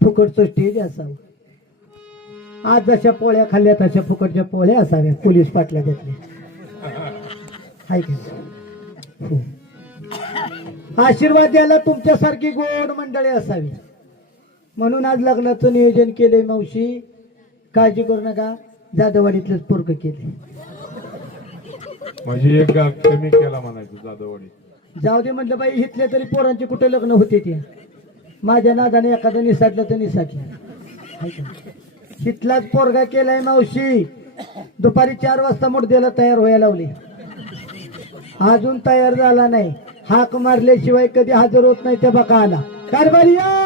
फुकटचं stage असावं. आज जशा पोळ्या खाल्ल्या तशा फुकटच्या पोळ्या असाव्या पोलीस पाटला घेतल्या. हाय का? हो. आशीर्वाद द्यायला तुमच्यासारखी गोड मंडळी असावी म्हणून आज लग्नाचं नियोजन केलंय. मावशी काळजी करू नका, जाधववाडीतलंच पोरग केले. म्हणजे एक गाव कमी केला म्हणायचं जाधववाडी. जाऊ दे म्हटलं बाई, इथले तरी पोरांचे कुठे लग्न होते ते. माझ्या नादाने एखादं निसाटलं तर निसाटलं. हाय का? इथलाच पोरगा केलाय मावशी. दुपारी 4 वाजता मुडद्याला तयार व्हायला लावली, अजून तयार झाला नाही. हाक मारल्याशिवाय कधी हजर होत नाही. त्या बघा आला कारभारी या.